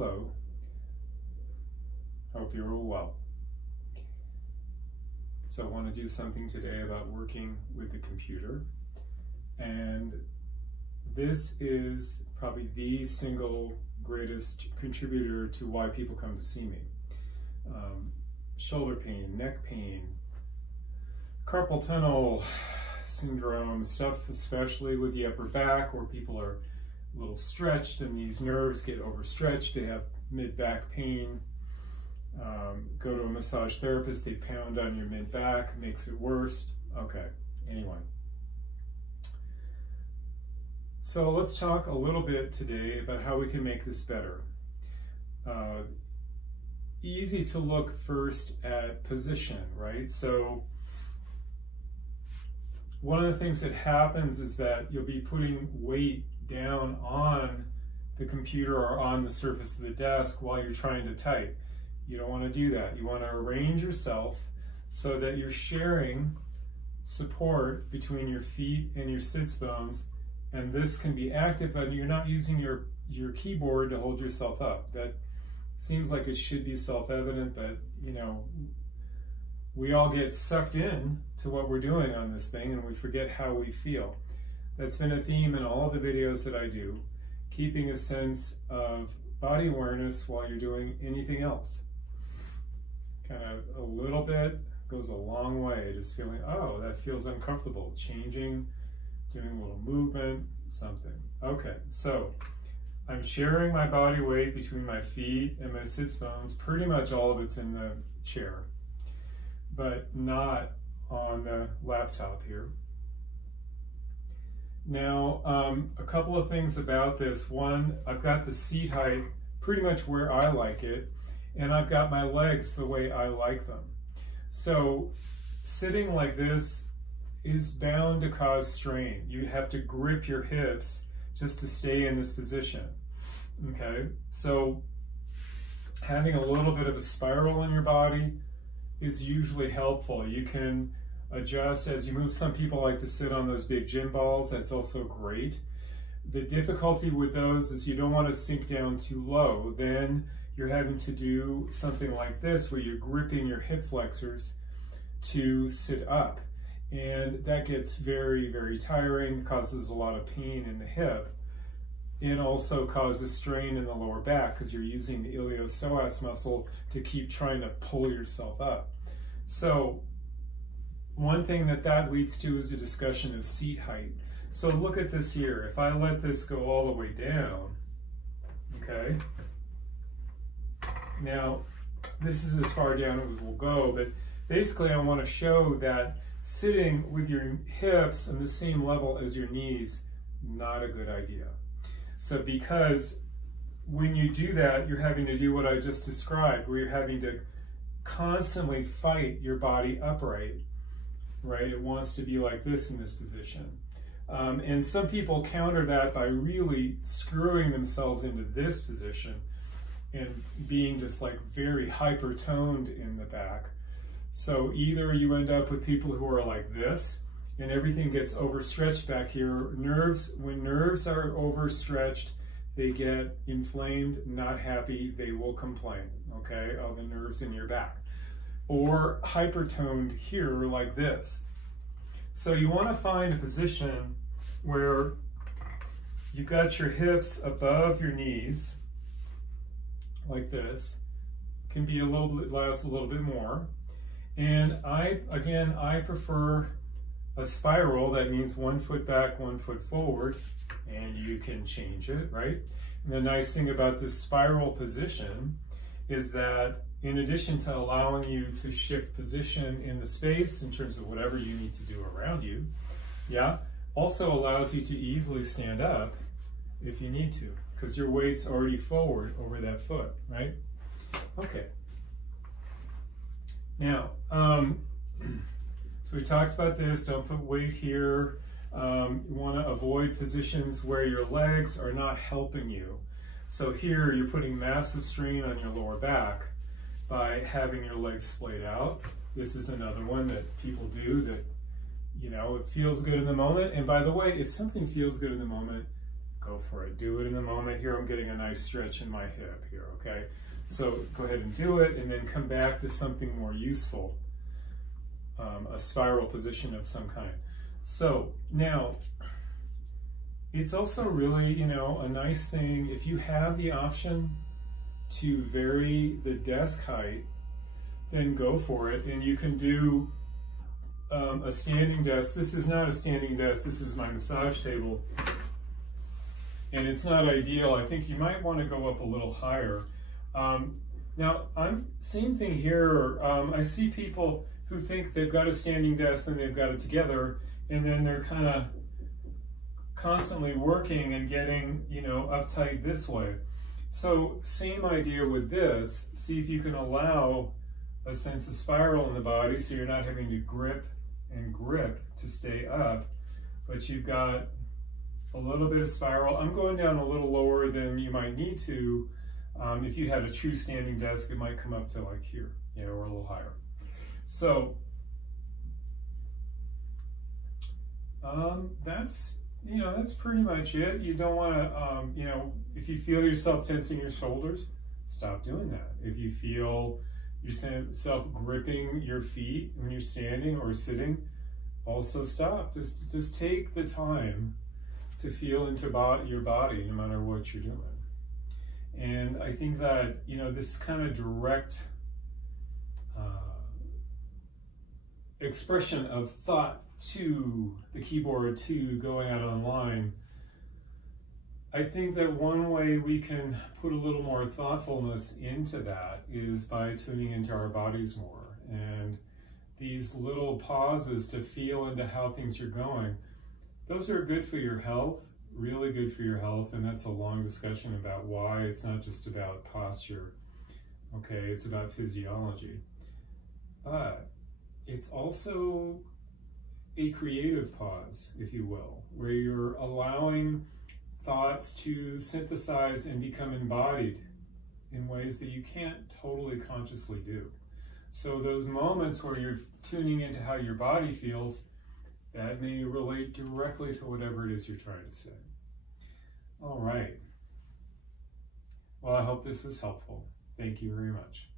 Hello. Hope you're all well. So I want to do something today about working with the computer. And this is probably the single greatest contributor to why people come to see me. Shoulder pain, neck pain, carpal tunnel syndrome, stuff especially with the upper back where people are a little stretched and these nerves get overstretched. They have mid-back pain. Go to a massage therapist, they pound on your mid-back, makes it worse. Okay, anyway. So let's talk a little bit today about how we can make this better. Easy to look first at position, right? So one of the things that happens is that you'll be putting weight down on the computer or on the surface of the desk while you're trying to type. You don't want to do that. You want to arrange yourself so that you're sharing support between your feet and your sits bones, and this can be active, but you're not using your keyboard to hold yourself up. That seems like it should be self-evident, but you know, we all get sucked in to what we're doing on this thing and we forget how we feel. That's been a theme in all the videos that I do, keeping a sense of body awareness while you're doing anything else. Kind of a little bit goes a long way, just feeling, oh, that feels uncomfortable, changing, doing a little movement, something. Okay, so I'm sharing my body weight between my feet and my sits bones. Pretty much all of it's in the chair, but not on the laptop here. Now, a couple of things about this. One, I've got the seat height pretty much where I like it, and I've got my legs the way I like them. So sitting like this is bound to cause strain. You have to grip your hips just to stay in this position. Okay, so having a little bit of a spiral in your body is usually helpful. You can adjust as you move. Some people like to sit on those big gym balls. That's also great. The difficulty with those is you don't want to sink down too low. Then you're having to do something like this where you're gripping your hip flexors to sit up. And that gets very, very tiring, causes a lot of pain in the hip. It also causes strain in the lower back because you're using the iliopsoas muscle to keep trying to pull yourself up. So one thing that leads to is a discussion of seat height. So look at this here. If I let this go all the way down, okay? Now, this is as far down as we'll go, but basically I want to show that sitting with your hips on the same level as your knees, not a good idea. So because when you do that, you're having to do what I just described, where you're having to constantly fight your body upright, right? It wants to be like this in this position. And some people counter that by really screwing themselves into this position and being just like very hyper-toned in the back. So either you end up with people who are like this and everything gets overstretched back here. When nerves are overstretched, they get inflamed, not happy, they will complain, okay, of the nerves in your back. Or hyper-toned here like this. So you want to find a position where you've got your hips above your knees, like this. Can be a little bit less, a little bit more. And I prefer a spiral. That means 1 foot back, 1 foot forward, and you can change it, right? And the nice thing about this spiral position is that in addition to allowing you to shift position in the space in terms of whatever you need to do around you, yeah, also allows you to easily stand up if you need to, because your weight's already forward over that foot, right? Okay. Now, so we talked about this, don't put weight here. You want to avoid positions where your legs are not helping you. So here you're putting massive strain on your lower back by having your legs splayed out. This is another one that people do that, you know, it feels good in the moment. And by the way, if something feels good in the moment, go for it. Do it in the moment. Here I'm getting a nice stretch in my hip here, okay? So go ahead and do it, and then come back to something more useful, a spiral position of some kind. So now, it's also really, you know, a nice thing if you have the option to vary the desk height, then go for it. And you can do a standing desk. This is not a standing desk, this is my massage table. And it's not ideal. I think you might want to go up a little higher. Now, same thing here. I see people who think they've got a standing desk and they've got it together, and then they're kind of constantly working and getting, you know, uptight this way. So same idea with this. See if you can allow a sense of spiral in the body, so you're not having to grip and grip to stay up, but you've got a little bit of spiral. I'm going down a little lower than you might need to. If you had a true standing desk, it might come up to like here, you know, or a little higher. So that's, you know, that's pretty much it. You don't want to, you know, if you feel yourself tensing your shoulders, stop doing that. If you feel yourself gripping your feet when you're standing or sitting, also stop. Just take the time to feel into your body no matter what you're doing. And I think that, you know, this kind of direct expression of thought to the keyboard, to going out online, I think that one way we can put a little more thoughtfulness into that is by tuning into our bodies more. And these little pauses to feel into how things are going, those are good for your health, really good for your health. And that's a long discussion about why it's not just about posture, okay, it's about physiology. But it's also a creative pause, if you will, where you're allowing thoughts to synthesize and become embodied in ways that you can't totally consciously do. So those moments where you're tuning into how your body feels, that may relate directly to whatever it is you're trying to say. All right. Well, I hope this was helpful. Thank you very much.